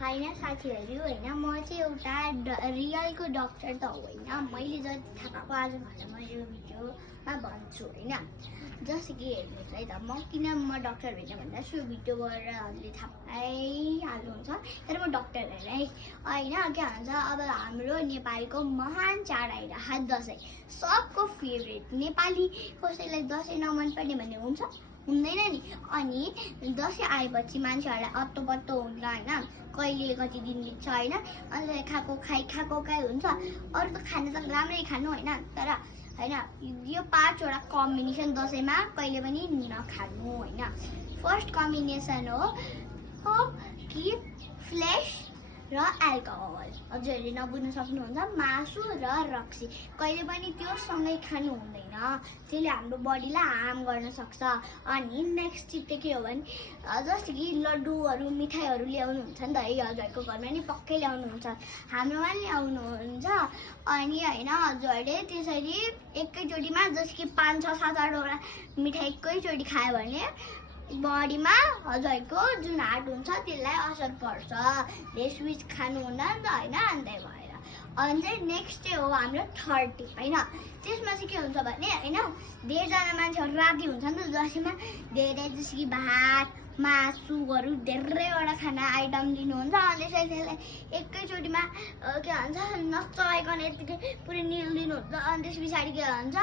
होइन साथीहरू होइन म चाहिँ एउटा रियलको डक्टर त होइन मैले जति थाहा पाएको आज भनेर म यो भिडियोमा भन्छु होइन जस्तो कि हेर्नुहोस् है त म किन म डक्टर होइन भन्दा यो भिडियोबाट हजुरले थाहा पाइहाल्नुहुन्छ तर म डक्टर होइन है होइन के भन्छ अब हाम्रो नेपालको महान चाड आइरहेको दसैँ सबको फेभरेट नेपाली कसैलाई दसैँ नमन पर्ने भन्ने हुन्छ हुँदैन नि अनि दसैँ आएपछि मान्छेहरूलाई अत्तो पत्तो हुन्छ होइन कहिले कति दिन बित्छ होइन अनि खाएको खाइ हुन्छ अरू त खानु त राम्रै खानु होइन तर होइन यो 5 वटा कम्बिनेसन दसैँमा कहिले पनि नखानु होइन फर्स्ट कम्बिनेसन हो कि फ्लेस र एल्कोहल हजुरहरूले नबुझ्न सक्नुहुन्छ मासु र रक्सी कहिले पनि त्यो सँगै खानु हुँदैन त्यसले हाम्रो बडीलाई हार्म गर्न सक्छ अनि नेक्स्ट चिज चाहिँ के हो भने जस्तो कि लड्डुहरू मिठाईहरू ल्याउनुहुन्छ नि त है हजुरहरूको घरमा नि पक्कै ल्याउनुहुन्छ हाम्रोमा नि ल्याउनुहुन्छ अनि होइन हजुरहरूले त्यसरी एकैचोटिमा जस्तो कि 5, 6, 7, 8 वटा मिठाई एकैचोटि खायो भने बडीमा हजुरहरूको जुन हार्ट हुन्छ त्यसलाई असर पर्छ धेरै स्विट खानुहुन्न नि त होइन अन्त भएर अनि चाहिँ नेक्स्ट चाहिँ हो हाम्रो थर्ड टिप होइन त्यसमा चाहिँ के हुन्छ भने होइन धेरैजना मान्छेहरू राति हुन्छ नि त दसैँमा धेरै जस्तो कि भात मासुहरू धेरैवटा खाना आइटम दिनुहुन्छ अनि त्यसलाई एकैचोटिमा के भन्छ नचलाइकन यतिकै पुरै निल दिनुहुन्छ अनि त्यस पछाडि के भन्छ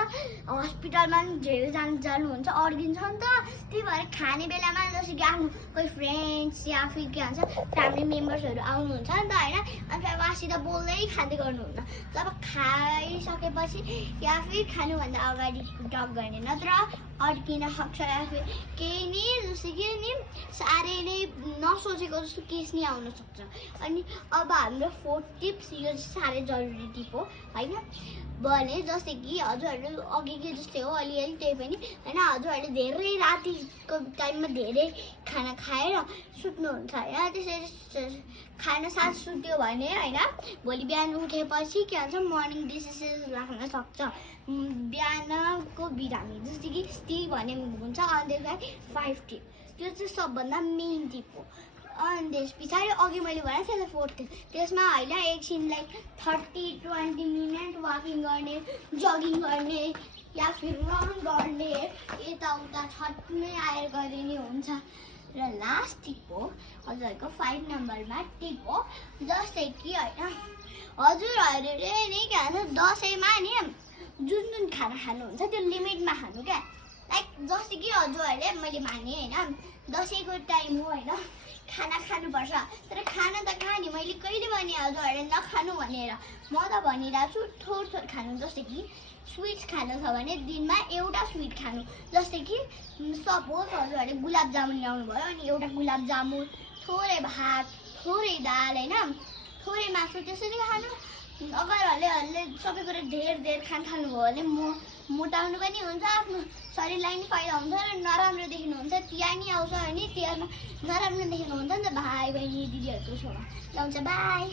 हस्पिटलमा पनि धेरै जानुहुन्छ अड्किन्छ नि त त्यही भएर खाने बेलामा जस्तो कि आफ्नो कोही फ्रेन्ड्स या फिर के भन्छ फ्यामिली मेम्बर्सहरू आउनुहुन्छ नि त होइन अनि वासित बोल्दै खाँदै गर्नुहुन्न जब खाइसकेपछि या फिर खानुभन्दा अगाडि टक गर्ने नत्र अड्किन सक्छ या फिर केही नि जस्तो कि नि साह्रै नै नसोचेको जस्तो केस नि आउन सक्छ अनि अब हाम्रो फोर्थ टिप्स यो साह्रै जरुरी टिप हो होइन भने जस्तै कि हजुरहरू अघिकै जस्तै हो अलिअलि त्यही पनि होइन हजुरहरूले धेरै रातिको टाइममा धेरै खाना खाएर सुत्नुहुन्छ होइन त्यसरी खाना साथ सुत्यो भने होइन भोलि बिहान उठेपछि के भन्छ मर्निङ डिसिजेस लाग्न सक्छ बिहानको बिरामी जस्तै कि त्यही भने हुन्छ अनि त्यसलाई 5 टिप त्यो चाहिँ सबभन्दा मेन टिप हो अनि त्यस पछाडि अघि मैले भनेको थिएँ फोर्थ त्यसमा होइन एकछिनलाई 30-20 मिनट वाकिङ गर्ने जगिङ गर्ने या फिर रन गर्ने यताउता छटमै आएर गरे नि हुन्छ र लास्ट टिप हो हजुरहरूको 5 नम्बरमा टिप हो जस्तै कि होइन हजुरहरूले नि के भन्छ दसैँमा नि जुन खाना खानुहुन्छ त्यो लिमिटमा खानु क्या लाइक जस्तै कि हजुरहरूले मैले भने होइन दसैँको टाइम हो होइन खाना खानुपर्छ तर खाना त कहाँ नि मैले कहिले भने हजुरहरूले नखानु भनेर म त भनिरहेको छु थोर खानु जस्तै कि स्विट्स खानु छ भने दिनमा एउटा स्विट खानु जस्तै कि सपोज हजुरहरूले गुलाब जामुन ल्याउनु भयो अनि एउटा गुलाब जामुन थोरै भात थोरै दाल होइन थोरै मासु त्यसरी खानु अगर हल्ले सबै कुरा धेर खानुभयो भने मोटाउनु पनि हुन्छ आफ्नो शरीरलाई नि फाइदा हुन्छ र नराम्रो देख्नुहुन्छ तिहार नि आउँछ भने तिहारमा नराम्रो देख्नुहुन्छ नि त भाइ बहिनी दिदीहरूको छेउमा ल हुन्छ बाई।